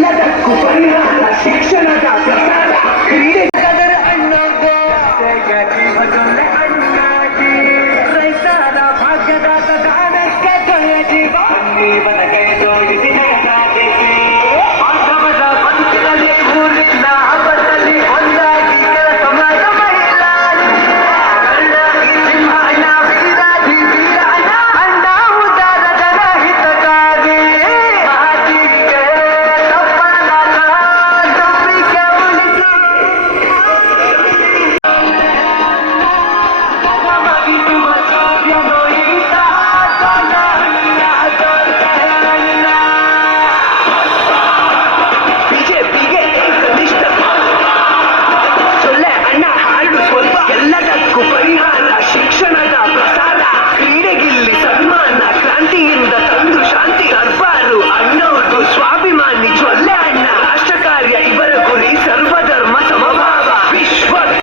another coupon